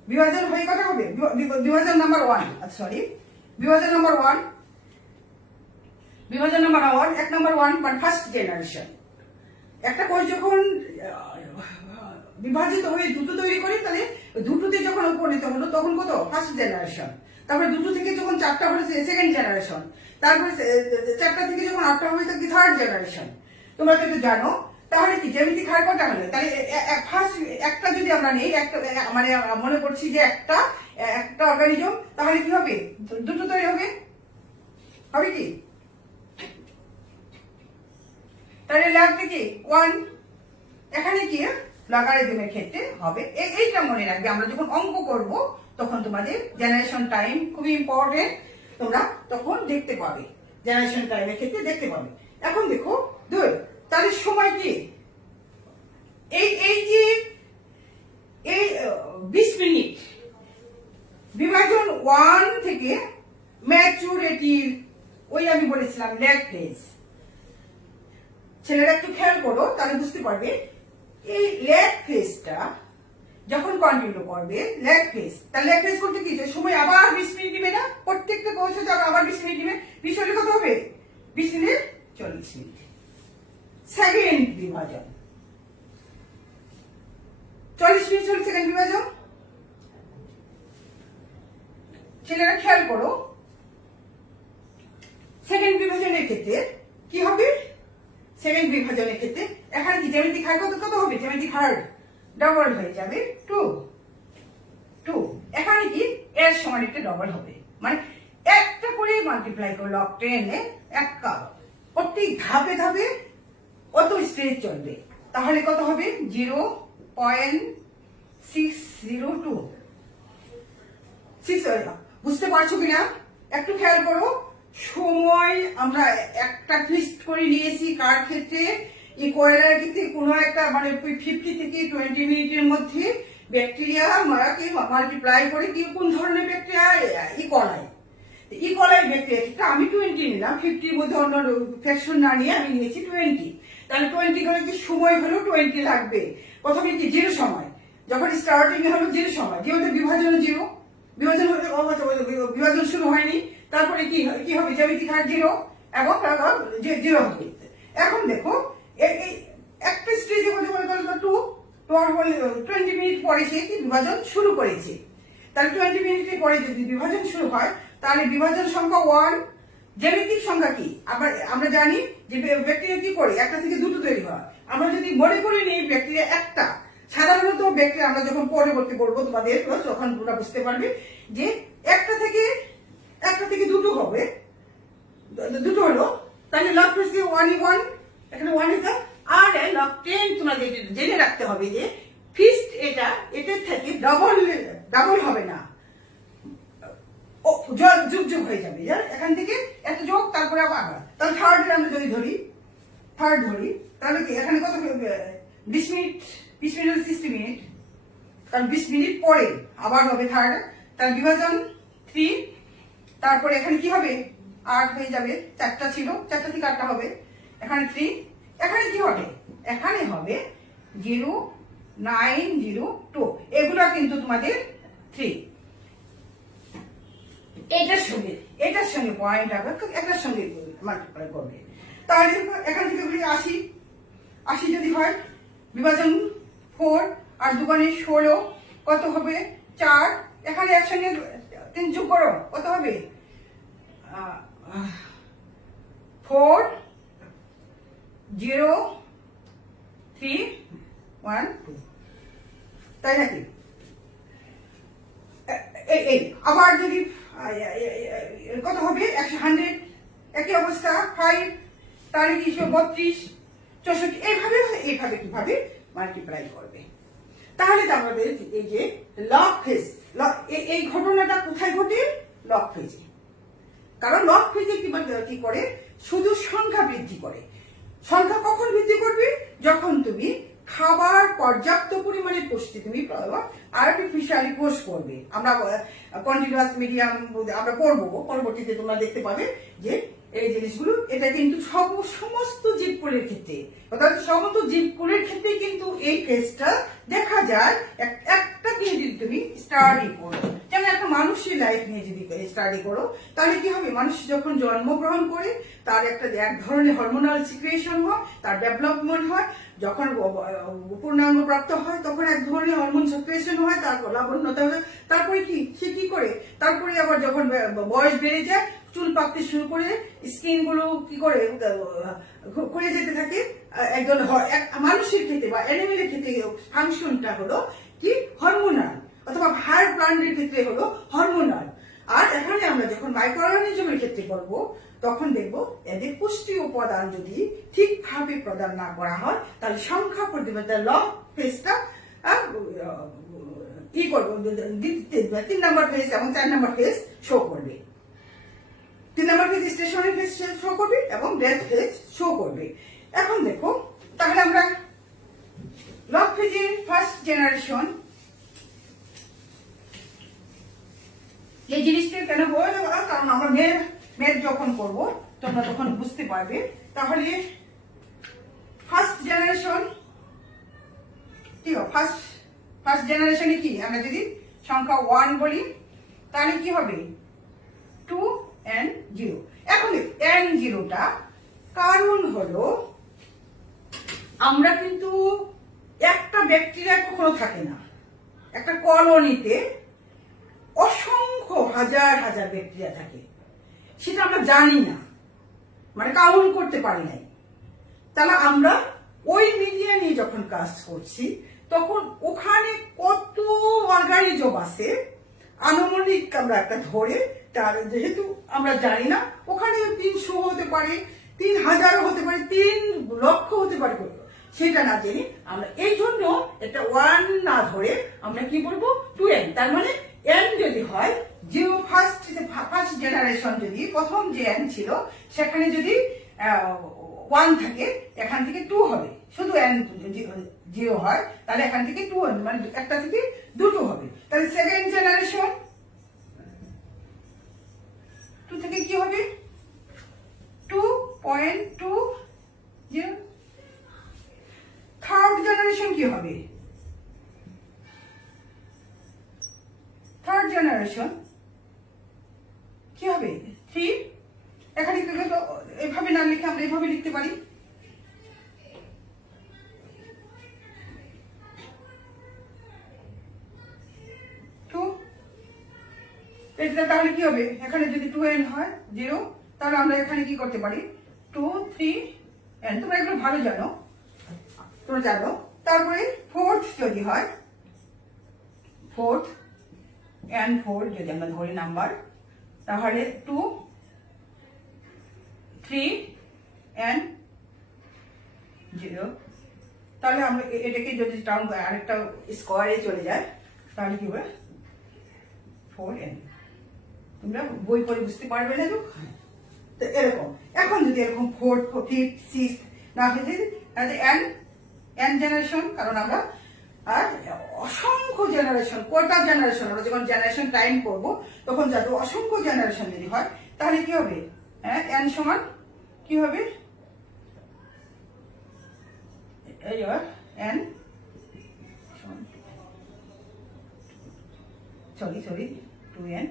বিভাজন হয়ে কটা হবে, বিভাজন নাম্বার 1, বিভাজন নাম্বার 1, এক নাম্বার 1 মানে ফার্স্ট জেনারেশন। একটা কোষ যখন বিভাজিত হয়ে দুটো তৈরি করে, তাহলে দুটোতে যখন উপনীত হলো, তখন কত, ফার্স্ট জেনারেশন। তারপরে দুটো থেকে যখন 4টা হলো, সেকেন্ড জেনারেশন। তারপরে 4টা থেকে যখন 8টা হবে, তখন থার্ড জেনারেশন। তোমরা কিন্তু জানো। তাহলে কি জ্যামিতিক হার কটা হলো, তাহলে ফার্স্ট একটা যদি আমরা নেই, একটা মানে মনে করছি যে একটা অর্গানিজম, তাহলে কি হবে, দুটো তৈরি হবে কি, তাহলে লাগবে কি 1। এখানে কি লগারিদমের ক্ষেত্রে হবে, এইটা মনে রাখবে। আমরা যখন অঙ্ক করব, তখন তোমাদের জেনারেশন টাইম খুবই ইম্পর্টেন্ট, তোমরা তখন দেখতে পাবে, জেনারেশন টাইমের ক্ষেত্রে দেখতে পাবে। এখন দেখো 2, তাহলে সময় কি, এই যে 20 মিনিট, বিভাজন 1 থেকে ম্যাচুরিটির, ওই আমি বলেছিলাম ল্যাগ ফেজ। ছেলেরা একটু খেয়াল করো, তাহলে বুঝতে পারবে। এই ল্যাগ ফেজটা যখন কন্টিনিউ করবে, ল্যাগ ফেজ করতে কি, সময় আবার 20 মিনিট দিবে না, প্রত্যেকটা কোষে আবার 20 মিনিট দিবে। 20 হলে কত হবে, 20 মিনিট 40 মিনিট। সেকেন্ড বিভাজন 40 মিনিট হলে সেকেন্ড বিভাজন, ছেলেরা খেয়াল করো, সেকেন্ড বিভাজনের ক্ষেত্রে কি হবে? সেকেন্ড বিভাজনের ক্ষেত্রে এখানে কি জ্যামিতিক হার কত হবে? জ্যামিতিক হার ডবল হয়ে যাবে 2। এখানে কি এর সমান একটা ডবল হবে, মানে একটা করে মাল্টিপ্লাই করলো অক্টেনে একটা, প্রত্যেক ধাপে ধাপে অত স্টেজ চলবে। তাহলে কত হবে? 0.602। বুঝতে পারছো কিনা? একটু খেয়াল করো, সময় আমরা একটা টুইস্ট করে নিয়েছি কার ক্ষেত্রে? এই কয়লার ক্ষেত্রে কোনো একটা মানে 50 থেকে 20 মিনিটের মধ্যে ব্যাকটেরিয়া মারাকে মাল্টিপ্লাই করে কি কোন ধরনের ব্যাকটেরিয়া? ইকলাই ব্যাকটেরিয়া। আমি 20 নিলাম, 50-র মধ্যে অন্য ফ্র্যাকশন না নিয়ে আমি নিয়েছি 20। তাহলে 20 হলে কি সময় হলো 20 লাগবে। প্রথমে কি 0 সময়, যখন স্টার্টিং হলো 0 সময়, যেহেতু বিভাজন 0, বিভাজন হলে বিভাজন শুরু হয়নি, তারপরে কি হবে? জ্যামিতিক হার 0 এবং 0 হবে। এখন দেখো একটা স্টেজে বলতে 20 মিনিট পরে সে কি বিভাজন শুরু করেছে। তাহলে 20 মিনিটের পরে যদি বিভাজন শুরু হয়, তাহলে বিভাজন সংখ্যা 1। জ্যামিতিক সংখ্যা কি? আবার আমরা জানি যে ব্যাকটেরিয়া কি করে? একটা থেকে দুটো তৈরি হয়। আমরা যদি মনে করি নিই ব্যাকটেরিয়া একটা, সাধারণত ব্যাকটেরিয়া আমরা যখন পরবর্তী পড়বো তোমাদের তখন তোমরা বুঝতে পারবে যে একটা থেকে দুটো হবে, দুটো হলো। তাহলে লগ ফেজ 1 এখানে 1 এটা, আর লগ 10 তোমরা জেনে রাখতে হবে যে ফিস্ট এটার থেকে ডাবল হবে না, যোগ হয়ে যাবে। এখান থেকে একটা যোগ, তারপরে আবার। তাহলে থার্ড আমরা যদি ধরি, তাহলে কি এখানে কত? 20 মিনিট 60 মিনিট, কারণ 20 মিনিট পরে আবার হবে থার্ড। তাহলে বিভাজন 3, তারপরে এখানে কি হবে? 8 হয়ে যাবে। 4টা ছিল, 4টা থেকে 8টা হবে। এখানে 3, এখানে কি হবে? এখানে হবে 0.902। এগুলো কিন্তু তোমাদের 3। এটার সঙ্গে পয়েন্ট হবে, এটার সঙ্গে মাল্টিপ্লাই করবে। তাহলে এখান থেকে 80 যদি হয়, বিভাজন 4 আর 2 × 16 কত হবে? 4। এখানে একসঙ্গে 3 যোগ করো, কত হবে? 4 0 3 1 2, তাই নাকি? আবার যদি কত হবে? 100, একই অবস্থা 5, তাহলে কি 32 64, এইভাবে কিভাবে মাল্টিপ্লাই করবে। তাহলে আমাদের এই যে লগ ফেজ, এই ঘটনাটা কোথায় ঘটে? লগ ফেজে। কারণ লগ ফেজে কি করে? শুধু সংখ্যা বৃদ্ধি করে। সংখ্যা কখন বৃদ্ধি করবে? যখন তুমি খাবার পর্যাপ্ত পরিমাণে পুষ্টি তুমি আর্টিফিশিয়ালি পোষ করবে। আমরা কন্টিনিউয়াস মিডিয়াম আমরা পড়বো, পরবর্তীতে তোমরা দেখতে পাবে যে এই জিনিসগুলো, এটা কিন্তু সমস্ত জীবকুলের ক্ষেত্রে, অর্থাৎ সমস্ত জীবকুলের ক্ষেত্রে কিন্তু এই ফেজটা দেখা যায়। একটা নিয়ে যদি তুমি স্টাডি করো, যেমন একটা মানুষের লাইফ নিয়ে যদি স্টাডি করো, তাহলে কি হবে? মানুষ যখন জন্মগ্রহণ করে তার এক ধরনের হরমোনাল সিক্রেশন হয়, তার ডেভেলপমেন্ট হয়। যখন পূর্ণাঙ্গ প্রাপ্ত হয় তখন এক ধরনের হরমোন সিক্রেশন হয়, তার লাবণ্যতা হয়। তারপরে সে কি করে? তারপরে আবার যখন বয়স বেড়ে যায়, চুল পাকতে শুরু করে, স্কিন গুলো কি করে করে যেতে থাকে। একজন মানুষের ক্ষেত্রে বা অ্যানিমেলের ক্ষেত্রে ফাংশনটা হলো কি? হরমোনাল, অথবা হায়ার প্লান্টের ক্ষেত্রে হলো হরমোনাল। আর এখানে আমরা যখন মাইক্রোঅর্গানিজমের ক্ষেত্রে করবো, তখন দেখবো এদের পুষ্টি উপাদান যদি ঠিকভাবে প্রদান না করা হয়, তাহলে সংখ্যা প্রতিবেদন লগ ফেজটা কি করবো? 3 নম্বর ফেজ এবং 4 নম্বর ফেজ শো করবে। 3 নম্বর ফেজ স্টেশনারি ফেজ শো করবে এবং ডেথ ফেজ শো করবে। এখন দেখো, তাহলে আমরা লগ ফেজের ফার্স্ট জেনারেশন এই জিনিসটা কেন বলে, কারণ আমরা মেদ যখন করব তোমরা তখন বুঝতে পারবে। তাহলে ফার্স্ট জেনারেশন কি হবে? ফার্স্ট জেনারেশনে কি? আমরা যদি সংখ্যা 1 বলি, তাহলে কি হবে? 2 and 0। এখন and 0টা কারণ হলো আমরা কিন্তু একটা ব্যাকটেরিয়া কখনো থাকে না, একটা কলোনিতে অসংখ্য হাজার হাজার ব্যাকটেরিয়া থাকে, সেটা আমরা জানি না, মানে কাউন্ট করতে পারি নাই। তাহলে আমরা ওই মিডিয়া নিয়ে যখন কাজ করছি তখন ওখানে কত অর্গানিজম আছে আনুমানিক আমরা একটা ধরে, তার যেহেতু আমরা জানি না, ওখানে 300 হতে পারে, 3000 হতে পারে, 3 লক্ষ হতে পারে, সেটা না জেনে আমরা এই জন্য এটা 1 না ধরে আমরা কি বলবো 2n। তার মানে n যদি হয়, যে ফার্স্ট জেনারেশন, যদি প্রথম যে n ছিল সেখানে যদি 1 থাকে, এখান থেকে 2 হবে। শুধু n 0 হয় তাহলে এখান থেকে 2 মানে একটা থেকে দুটো হবে। তাহলে সেকেন্ড জেনারেশন 2 থেকে কি হবে 2.20। থার্ড জেনারেশন কি হবে, থার্ড জেনারেশন কি হবে 3। এখানে এভাবে না লিখে আমরা এভাবে লিখতে পারি, তাহলে কি হবে, এখানে যদি 2n হয় 0, তাহলে আমরা এখানে কি করতে পারি 2 3n। তোমরা এগুলো ভালো জানো, তোমরা জানো। তারপরে ফোর্থ যদি হয়, ফোর্থ n4 যদি আমরা ধরি নাম্বার, তাহলে 2 3n 0। তাহলে আমরা এটাকে যদি টার্ম আরেকটা স্কোয়ারে চলে যায় তাহলে কি হবে 4n। তোমরা বই পড়ে বুঝতে পারবে না তো এরকম। এখন যদি এরকম 4th 5th 6th না হয়ে তাহলে n জেনারেশন, কারণ আমরা আর অসংখ্য জেনারেশন, কয়টা জেনারেশন আমরা যখন জেনারেশন টাইম করব তখন যাতে অসংখ্য জেনারেশন যদি হয় তাহলে কি হবে, হ্যাঁ n সমান কি হবে, এই n সরি 2n।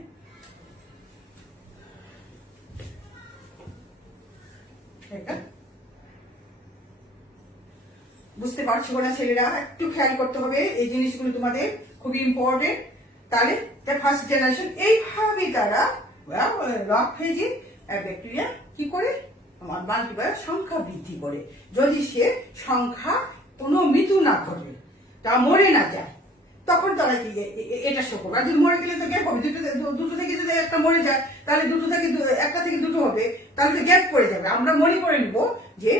বুঝতে পারছো না ছেলেরা, একটু খেয়াল করতে হবে এই জিনিসগুলো, তোমাদের খুবই ইম্পর্টেন্ট। তাহলে ফার্স্ট জেনারেশন এইভাবে তারা লগ ফেজে ব্যাকটেরিয়া কি করে মাল্টিপ্লায়ার সংখ্যা বৃদ্ধি করে, যদি সে সংখ্যা কোনো মৃত্যু না ঘটে, তা মরে না যায়, তখন তারা কি এটা শো করবে। আর যদি মরে গেলে তো গ্যাপ হবে, দুটো থেকে যদি একটা মরে যায় তাহলে দুটো থেকে একটা থেকে দুটো হবে, তাহলে তো গ্যাপ পড়ে যাবে। আমরা মনে করে নিব যে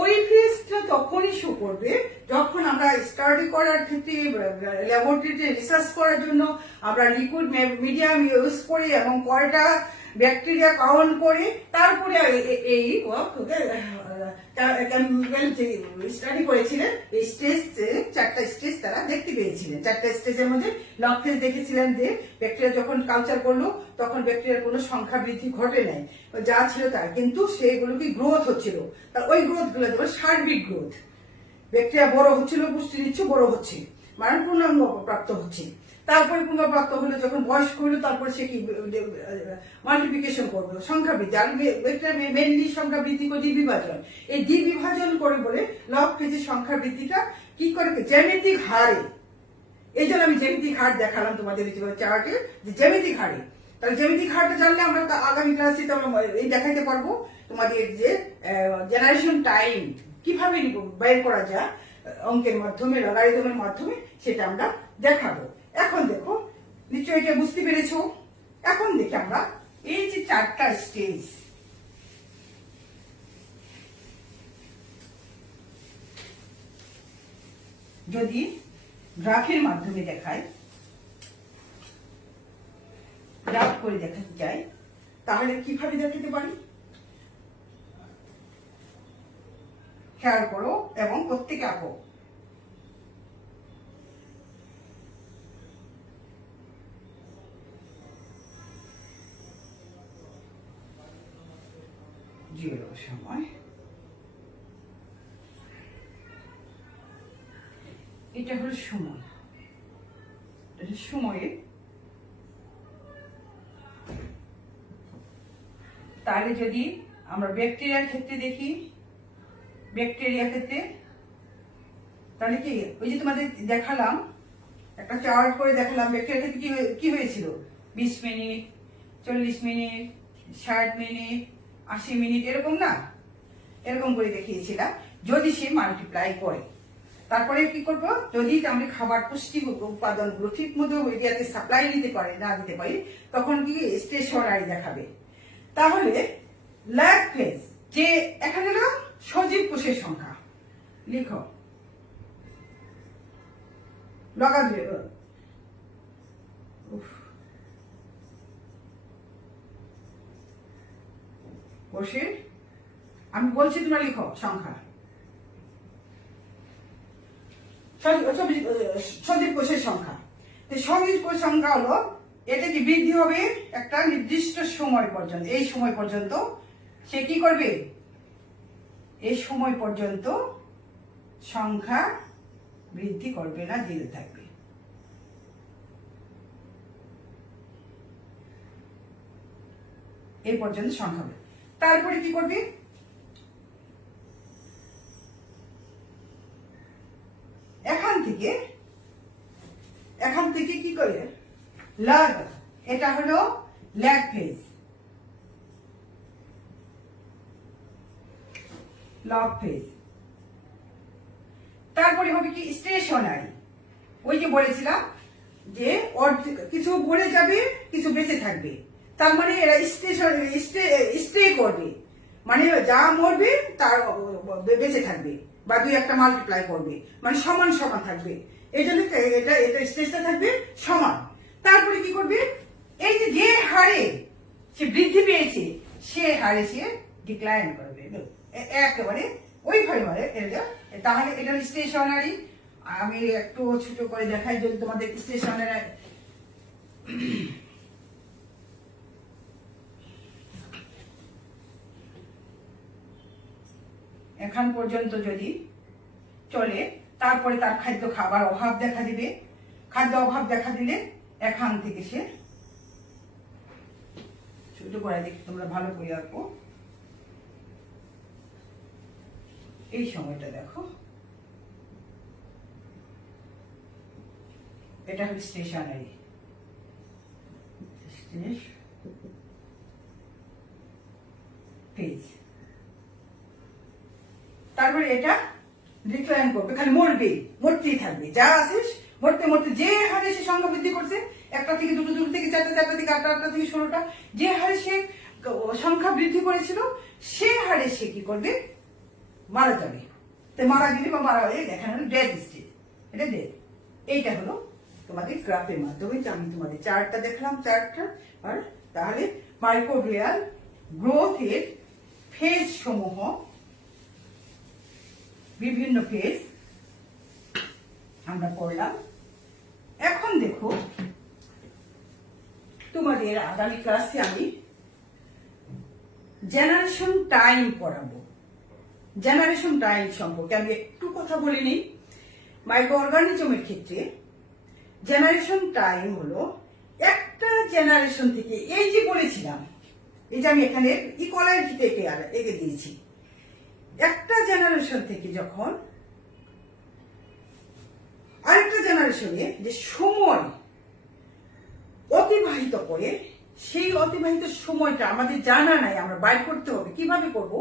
ওই ফেজটা তখনই শো করবে যখন আমরা স্টাডি করার ক্ষেত্রে, ল্যাবরেটরিতে রিসার্চ করার জন্য আমরা লিকুইড মিডিয়াম ইউজ করি এবং কয়টা ব্যাকটেরিয়া কাউন্ট করে তারপরে এই স্টাডি করেছিলেন। এই স্টেজ 4টা স্টেজ তারা দেখতে পেয়েছিলেন। 4টা স্টেজের মধ্যে লগ ফেজ দেখেছিলেন যে ব্যাকটেরিয়া যখন কালচার করলো তখন ব্যাকটেরিয়ার কোনো সংখ্যা বৃদ্ধি ঘটে নাই, যা ছিল তার, কিন্তু সেগুলো কি গ্রোথ হচ্ছিল, তার ওই গ্রোথ গুলো যেমন সার্বিক গ্রোথ, ব্যাকটেরিয়া বড় হচ্ছিল, পুষ্টি নিচ্ছে, বড় হচ্ছে, মানে পূর্ণাঙ্গ প্রাপ্ত হচ্ছে। তারপরে পুনঃপ্রাপ্ত হলো, যখন বয়স্ক হলো তারপরে সে কি মাল্টিপ্লিকেশন করবে, সংখ্যা বৃদ্ধি। আর মেনলি সংখ্যা বৃদ্ধি করে দ্বিবিভাজন, এই দ্বিবিভাজন করে বলে লগ ফেজের সংখ্যা বৃদ্ধিটা কি করে জ্যামিতিক হারে। এই জন্য আমি জ্যামিতিক হার দেখালাম তোমাদের চার্টে, যে জ্যামিতিক হারে। তাহলে জ্যামিতিক হারটা জানলে আমরা আগামী ক্লাসে এই দেখাইতে পারবো তোমাদের যে জেনারেশন টাইম কিভাবে বের করা যায় অঙ্কের মাধ্যমে, লগারিদমের মাধ্যমে, সেটা আমরা দেখাবো। এখন দেখো, নিশ্চয়ই এটা বুঝতে পেরেছো। এখন দেখি আমরা এই যে 4টা স্টেজ, যদি গ্রাফের মাধ্যমে দেখায়, গ্রাফ করে দেখাতে চাই, তাহলে কিভাবে দেখাতে পারি খেয়াল করো এবং প্রত্যেকে আঁকো। জিরো সময়, এটা হলো সময়, সময়ে তাহলে যদি আমরা ব্যাকটেরিয়ার ক্ষেত্রে দেখি, ব্যাকটেরিয়া ক্ষেত্রে তাহলে কি ওই যে তোমাদের দেখালাম, একটা চার্ট করে দেখালাম ব্যাকটেরিয়া ক্ষেত্রে কি হয়েছিল, 20 মিনিট, 40 মিনিট, 60 মিনিট, 80 মিনিট, এরকম না, এরকম করে দেখিয়েছিলাম। যদি সে মাল্টিপ্লাই করে, তারপরে কি করবো, যদি আমি খাবার পুষ্টি উপাদানগুলো ঠিক মতো এরিয়াতে সাপ্লাই দিতে পারি না দিতে পারি, তখন কি স্টেশনারি দেখাবে। তাহলে ল্যাগ ফেজ, যে এখানে হলো সজীব কোষের সংখ্যা, লিখো কোষের, আমি বলছি তোমরা লিখো সংখ্যা, সজীব কোষের সংখ্যা। সজীব কোষ সংখ্যা হলো, এটা কি বৃদ্ধি হবে একটা নির্দিষ্ট সময় পর্যন্ত। এই সময় পর্যন্ত সে কি করবে, এই সময় পর্যন্ত সংখ্যা বৃদ্ধি করবে না, জিরো থাকবে। এই পর্যন্ত সংখ্যা হবে। তারপরে কি করবে, এখান থেকে কি করে ল্যাগ, এটা হলো ল্যাগ ফেজ, লগ ফেজ। তারপরে হবে কি স্টেশনারি, ওই যে বলেছিলাম যে কিছু মরে যাবে, কিছু বেঁচে থাকবে, তার মানে এরা স্টে করবে, মানে যা মরবে তার বেঁচে থাকবে, বা দুই একটা মাল্টিপ্লাই করবে, মানে সমান সমান থাকবে। এই জন্য এটা স্টেজটা থাকবে সমান। তারপরে কি করবে, এই যে হারে সে বৃদ্ধি পেয়েছে, সে হারে সে ডিক্লাইন করবে, একেবারে ওইভাবে এটা। তাহলে এটা স্টেশনারি। আমি একটু ছোট করে দেখাই যদি তোমাদের স্টেশনারি। এখান পর্যন্ত যদি চলে, তারপরে তার খাবার অভাব দেখা দিবে। খাদ্য অভাব দেখা দিলে এখান থেকে সে, ছোট করে দেখি তোমরা ভালো করে রাখো, এই সময়টা দেখো, এটা হচ্ছে স্টেশনারি ফেজ। তারপরে এটা ডিক্লাইন করবে, খালি মরতেই থাকবে, যা আছে মরতে মরতে, যে হারে সে সংখ্যা বৃদ্ধি করছে, একটা থেকে দুটো, দুটো থেকে চারটা, চারটা থেকে আটটা, আটটা থেকে 16টা, যে হারে সে সংখ্যা বৃদ্ধি করেছিল, সে হারে সে কি করবে, মারা যাবে। তো মারা গেলে বা মারা হয়ে এখানে হলো ডেথ স্টেজ, এটা ডেথ। এইটা হলো তোমাদের গ্রাফের মাধ্যমে, যে আমি তোমাদের চার্টটা দেখলাম, চার্টটা। আর তাহলে মাইক্রোবিয়াল গ্রোথের ফেজ সমূহ, বিভিন্ন ফেজ আমরা পড়লাম। এখন দেখো, তোমাদের আগামী ক্লাসে আমি জেনারেশন টাইম পড়াবো। জেনারেশন টাইম সম্পর্কে আমি একটু কথা বলে নিই। মাইক্রো অর্গানিজমের ক্ষেত্রে জেনারেশন টাইম হলো একটা জেনারেশন থেকে, এই যে বলেছিলাম, এই যে আমি এখানে ইকুয়ালিটিতে এঁকে দিয়েছি, একটা জেনারেশন থেকে যখন আরেকটা জেনারেশনে যে সময় অতিবাহিত করে, সেই অতিবাহিত সময়টা আমাদের জানা নাই, আমরা বাইর করতে হবে। কিভাবে করব,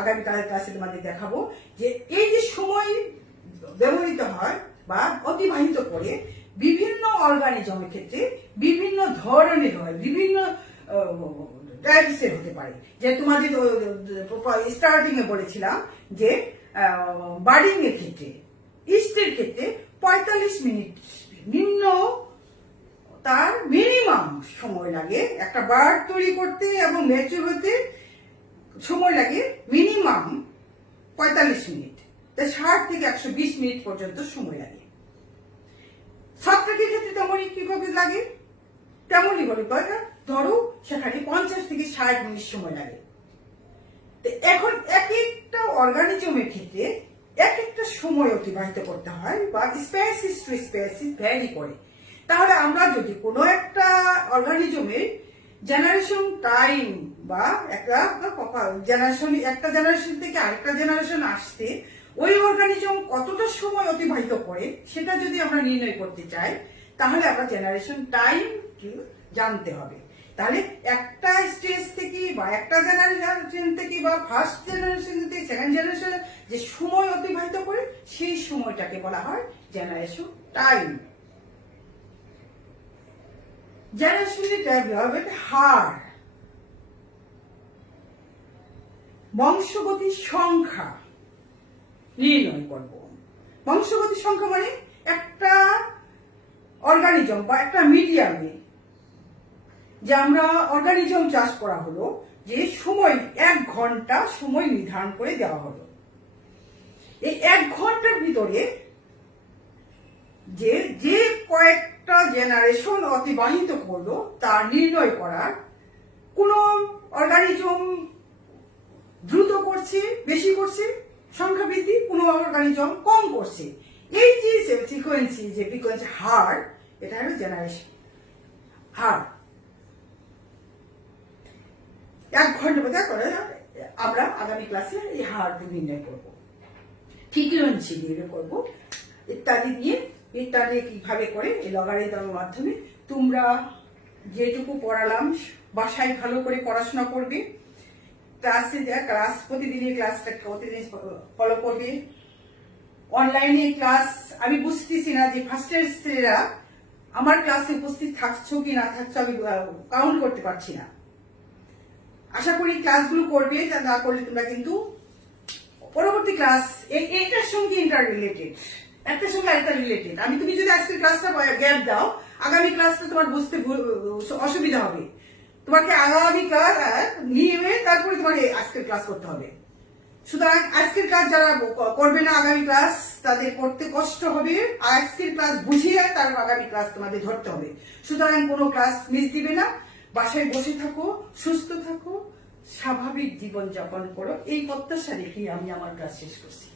আগামীকালের ক্লাসে তোমাদের দেখাবো। যে এই যে সময় ব্যবহৃত হয় বা অতিবাহিত করে, বিভিন্ন অর্গানিজমের ক্ষেত্রে বিভিন্ন ধরনের হয়, বিভিন্ন টাইপসের হতে পারে। যে তোমাদের স্টার্টিং এ বলেছিলাম যে বার্ডিং এর ক্ষেত্রে, ইস্টের ক্ষেত্রে 45 মিনিট নিম্ন, তার মিনিমাম সময় লাগে একটা বার্ড তৈরি করতে এবং ম্যাচিউর হতে, সময় লাগে মিনিমাম 45 মিনিট। 60 থেকে 120 মিনিট পর্যন্ত সময় লাগে। ছত্রাকের ক্ষেত্রে তেমনই কিভাবে লাগে, তেমনই বলে কয়টা, ধরো সেখানে 50 থেকে 60 মিনিট সময় লাগে। এখন এক একটা অর্গানিজমের ক্ষেত্রে এক একটা সময় অতিবাহিত করতে হয়, বা স্পেসিস টু স্পেসিস ভ্যারি করে। তাহলে আমরা যদি কোনো একটা অর্গানিজমের জেনারেশন টাইম, বা একটা জেনারেশন থেকে আরেকটা জেনারেশন আসতে ওই অর্গানিজম কতটা সময় অতিবাহিত করে, সেটা যদি আমরা নির্ণয় করতে চাই, তাহলে আমরা জেনারেশন টাইম জানতে হবে। তাহলে একটা স্টেজ থেকে বা একটা জেনারেশন থেকে বা ফার্স্ট জেনারেশন থেকে সেকেন্ড জেনারেশন যে সময় অতিবাহিত করে সেই সময়টাকে বলা হয় জেনারেশন টাইম। জেনারেশন ডেভেলপমেন্ট হার, বংশগতির সংখ্যা নির্ণয় করব। বংশগতির সংখ্যা মানে একটা অর্গানিজম বা একটা মিডিয়ামে যে আমরা অর্গানিজম চাষ করা হলো, যে সময় 1 ঘন্টা সময় নির্ধারণ করে দেওয়া হলো। এই 1 ঘন্টার ভিতরে যে যে কয়েকটা জেনারেশন অতিবাহিত করলো তা নির্ণয় করার, কোন অর্গানিজম দ্রুত করছে, বেশি করছে সংখ্যা বৃদ্ধি, কোন অর্গানিজম কম করছে, এই যে ফ্রিকোয়েন্সি, যে ফ্রিকোয়েন্সি হার, এটা হলো জেনারেশন হার। 1 ঘন্টা বোধ করে আমরা আগামী ক্লাসে এই হার নির্ণয় করবো, ফ্রিকোয়েন্সি নির্ণয় করবো, ইত্যাদি দিয়ে ইত্যাদি কিভাবে করে এই লগারিদমের মাধ্যমে। তোমরা যেটুকু পড়ালাম বাসায় ভালো করে পড়াশোনা করবে, ক্লাস প্রতিদিনের ক্লাসটা প্রতিদিন ফলো করবে। অনলাইনে ক্লাস আমি বুঝতেছি না যে ফার্স্ট ইয়ারেরা আমার ক্লাসে উপস্থিত থাকছো কি না থাকছো, আমি কাউন্ট করতে পারছি না। আশা করি ক্লাসগুলো করবে, তা না করলে তোমরা কিন্তু পরবর্তী ক্লাস এইটার সঙ্গে ইন্টার রিলেটেড, একটার সঙ্গে আরেকটা রিলেটেড। তুমি যদি আজকের ক্লাসটা গ্যাপ দাও, আগামী ক্লাসটা তোমার বুঝতে অসুবিধা হবে। তোমাকে আগামী ক্লাস নিয়ে তারপরে তোমার আজকের ক্লাস করতে হবে। সুতরাং আজকের ক্লাস যারা করবে না, আগামী ক্লাস তাদের করতে কষ্ট হবে। আজকের ক্লাস বুঝিয়ে তারপর আগামী ক্লাস তোমাদের ধরতে হবে। সুতরাং কোনো ক্লাস মিস দিবে না, বাসায় বসে থাকো, সুস্থ থাকো, স্বাভাবিক জীবন যাপন করো, এই প্রত্যাশা রেখে আমি আমার ক্লাস শেষ করছি।